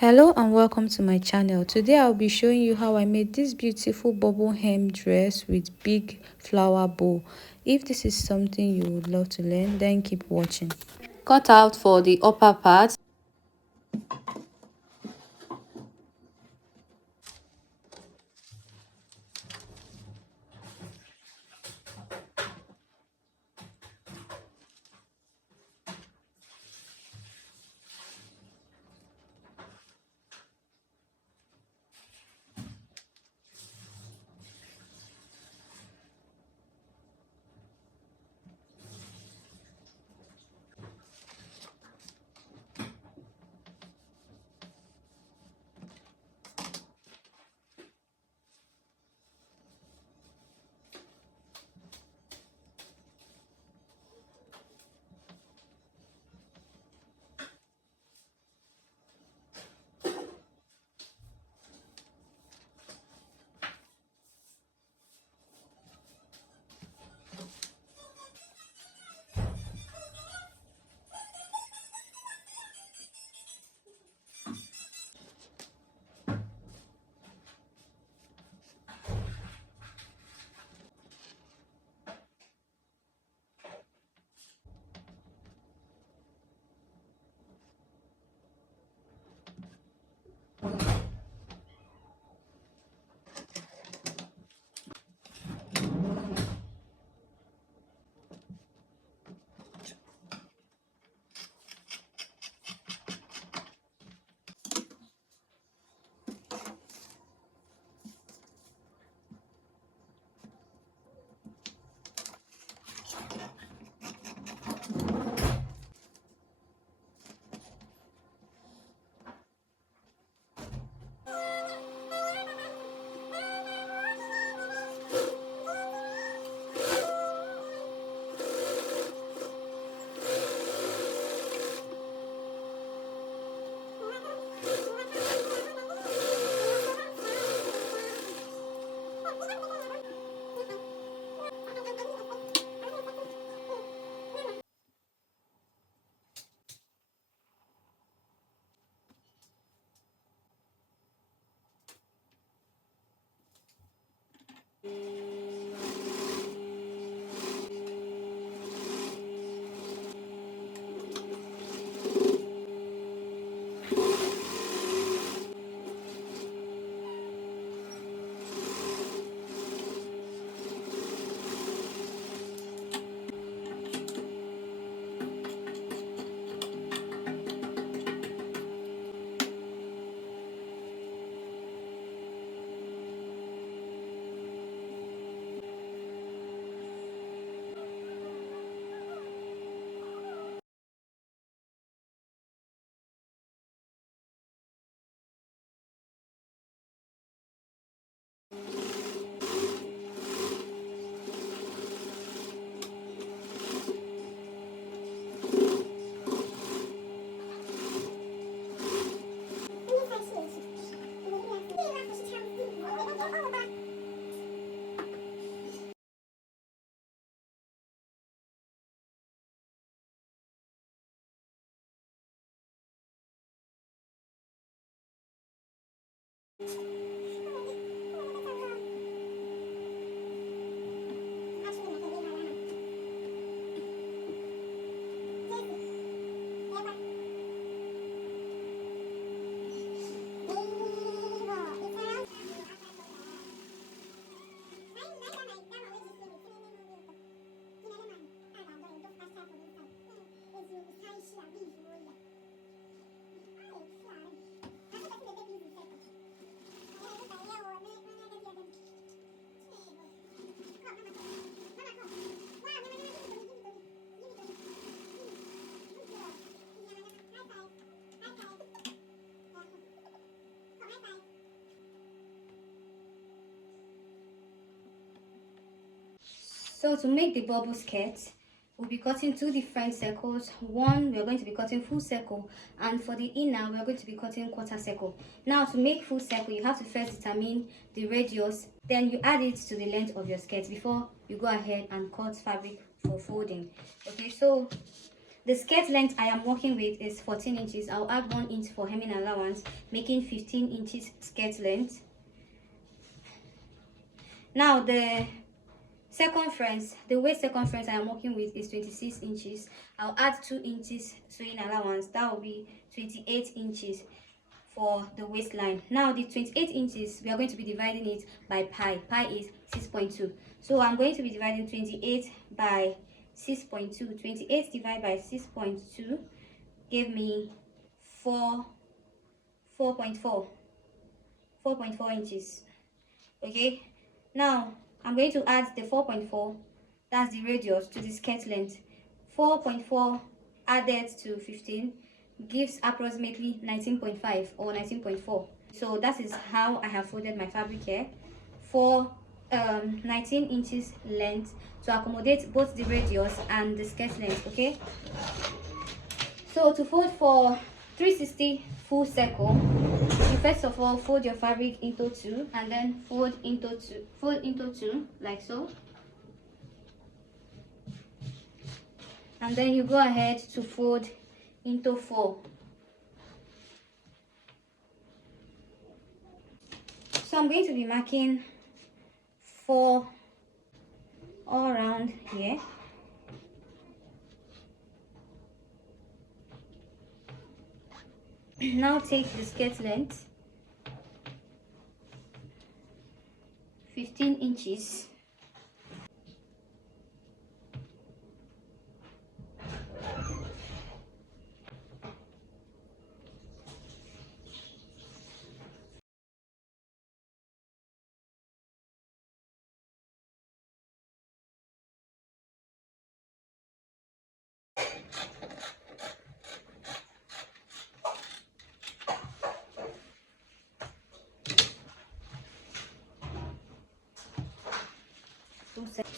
Hello and welcome to my channel. Today I'll be showing you how I made this beautiful bubble hem dress with big flower bow. If this is something you would love to learn, then keep watching. Cut out for the upper part. So to make the bubble skirt, we'll be cutting two different circles. One, we're going to be cutting full circle, and for the inner, we're going to be cutting quarter circle. Now to make full circle, you have to first determine the radius, then you add it to the length of your skirt before you go ahead and cut fabric for folding. Okay, so The skirt length I am working with is 14 inches. I'll add 1 inch for hemming allowance, making 15 inches skirt length. Now the circumference, the waist circumference I am working with is 26 inches. I'll add 2 inches sewing allowance. That will be 28 inches for the waistline. Now the 28 inches, we are going to be dividing it by pi. Pi is 6.2. So I'm going to be dividing 28 by 6.2. 28 divided by 6.2 gave me 4.4 inches. Okay, now I'm going to add the 4.4, that's the radius, to the skirt length. 4.4 added to 15 gives approximately 19.5 or 19.4. So that is how I have folded my fabric here for 19 inches length to accommodate both the radius and the skirt length. Okay, so to fold for 360 full circle, you first of all fold your fabric into 2 and then fold into 2 like so, and then you go ahead to fold into 4. So I'm going to be marking 4 all around here. Now take the skirt length, 15 inches.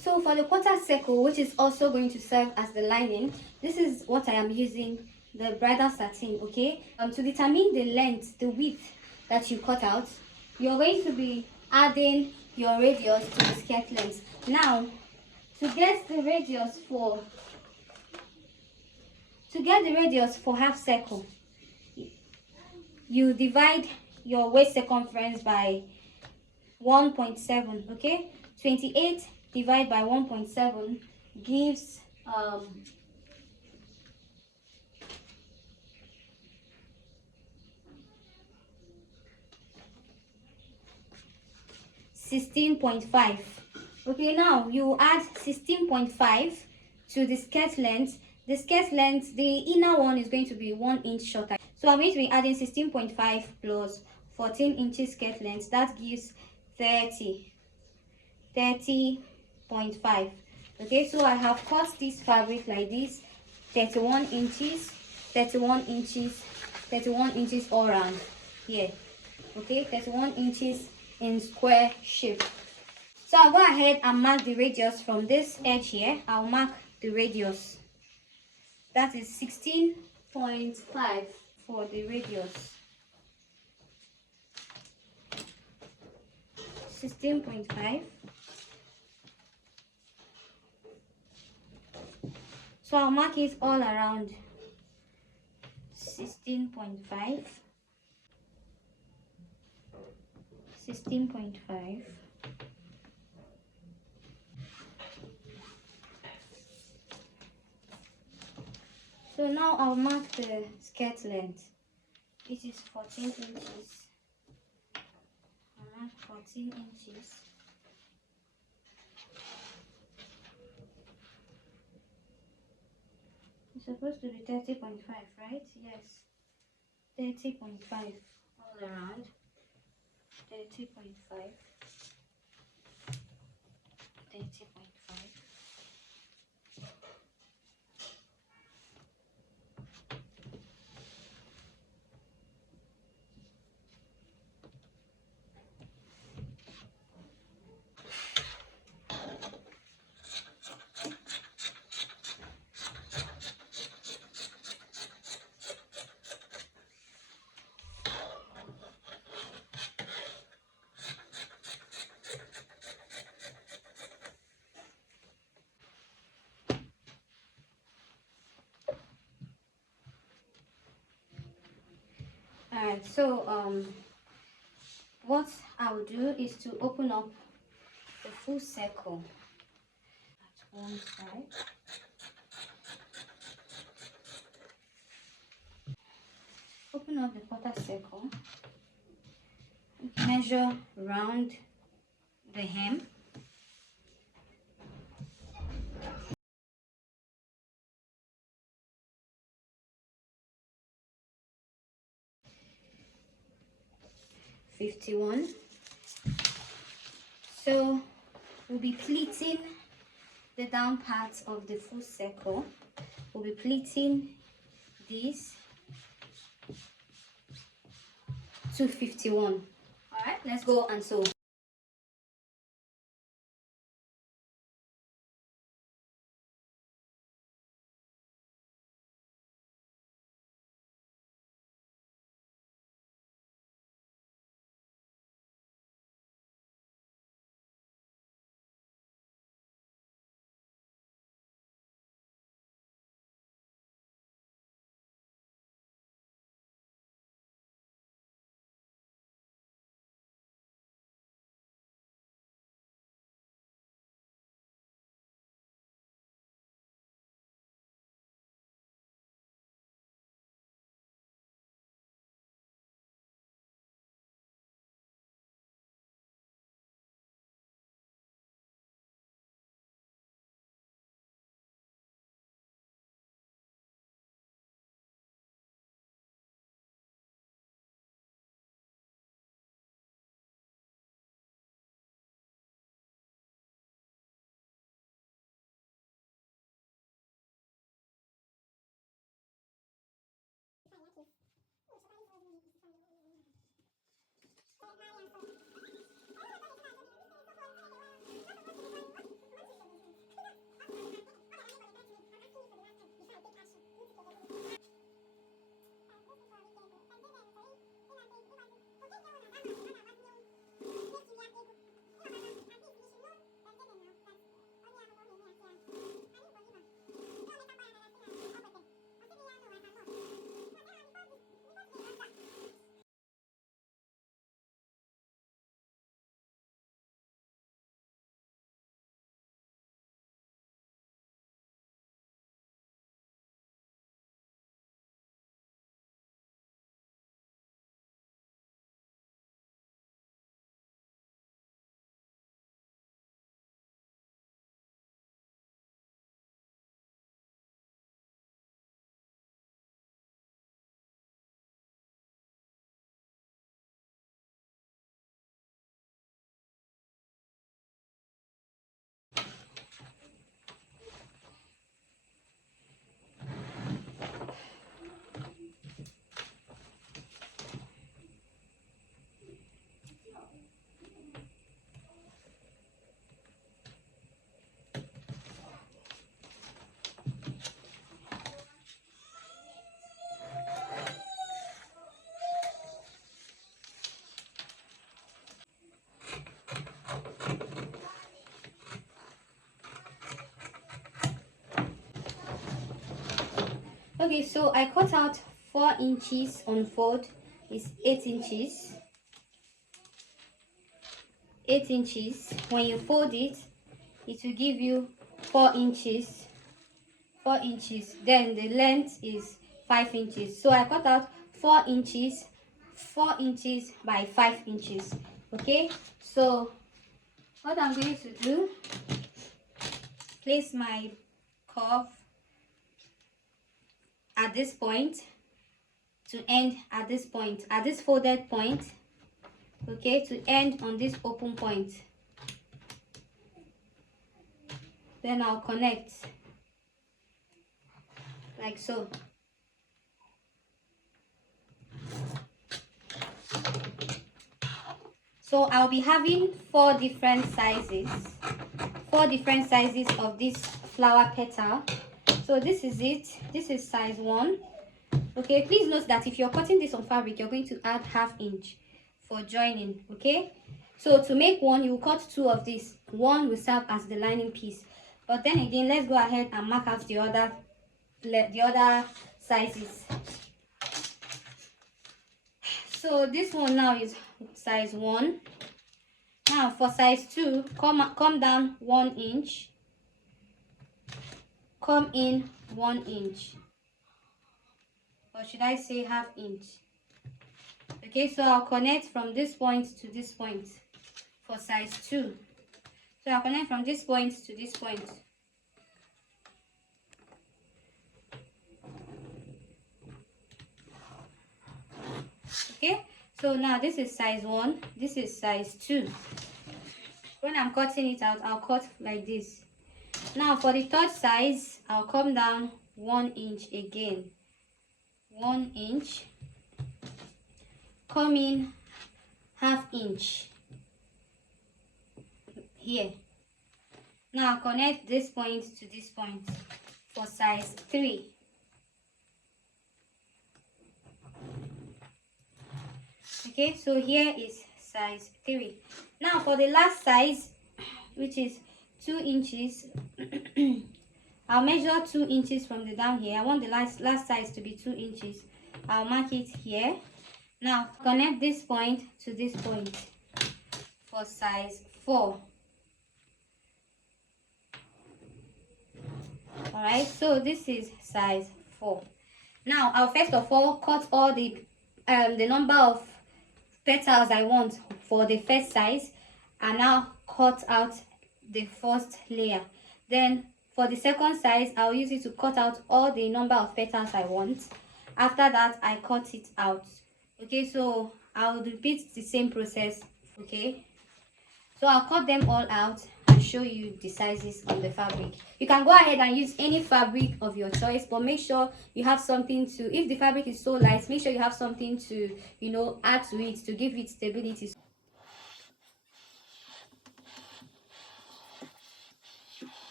So for the quarter circle, which is also going to serve as the lining, this is what I am using, the bridal satin. Okay, to determine the length, the width that you cut out, you're going to be adding your radius to the skirt length. Now to get the radius for half circle, you divide your waist circumference by 1.7. okay, 28 divided by 1.7 gives 16.5. okay, now you add 16.5 to the skirt length. The skirt length, the inner one is going to be 1 inch shorter, so I'm going to be adding 16.5 plus 14 inches skirt length. That gives 30.5. okay, so I have cut this fabric like this, 31 inches, 31 inches all around here. Okay, 31 inches in square shape. So I'll go ahead and mark the radius from this edge here. I'll mark the radius, that is 16.5 for the radius. 16.5. So I'll mark it all around 16.5. 16.5. So now I'll mark the skirt length. It is 14 inches. I'll mark 14 inches. It's supposed to be 30.5, right? Yes. 30.5 all around. 30.5. 30.5. Alright, so what I will do is to open up the full circle at one side. Open up the quarter circle. Measure round the hem. $51. So we'll be pleating the down part of the full circle. We'll be pleating this to 51. All right, let's go and sew. Okay, so I cut out 4 inches on fold is 8 inches. 8 inches. When you fold it, it will give you 4 inches. 4 inches. Then the length is 5 inches. So I cut out 4 inches, 4 inches by 5 inches. Okay, so what I'm going to do, place my curve at this point to end at this point, at this folded point, okay, to end on this open point. Then I'll connect like so. So I'll be having 4 different sizes of this flower petal. So this is it. This is size 1. Okay, please note that if you're cutting this on fabric, you're going to add ½ inch for joining. Okay, so to make one, you cut 2 of this. One will serve as the lining piece, but then again, let's go ahead and mark out the other sizes. So this one now is size 1. Now for size 2, come down 1 inch, come in 1 inch, or should I say half inch. Okay, so I'll connect from this point to this point for size 2. So I'll connect from this point to this point. Okay, so now this is size 1, this is size 2. When I'm cutting it out, I'll cut like this. Now for the third size, I'll come down 1 inch again, 1 inch, come in half inch here. Now connect this point to this point for size 3. Okay, so here is size 3. Now for the last size, which is 2 inches, I'll measure 2 inches from the down here. I want the last size to be 2 inches. I'll mark it here. Now connect this point to this point for size 4. Alright, so this is size 4. Now I'll first of all cut all the number of petals I want for the first size, and now cut out the first layer. Then for the second size, I'll use it to cut out all the number of petals I want. After that, I cut it out. Okay, so I'll repeat the same process. Okay, so I'll cut them all out and show you the sizes on the fabric. You can go ahead and use any fabric of your choice, but make sure you have something to, if the fabric is so light, make sure you have something to, you know, add to it to give it stability.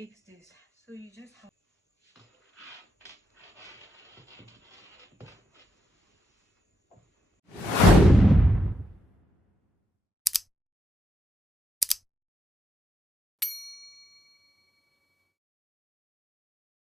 fix this. So you just have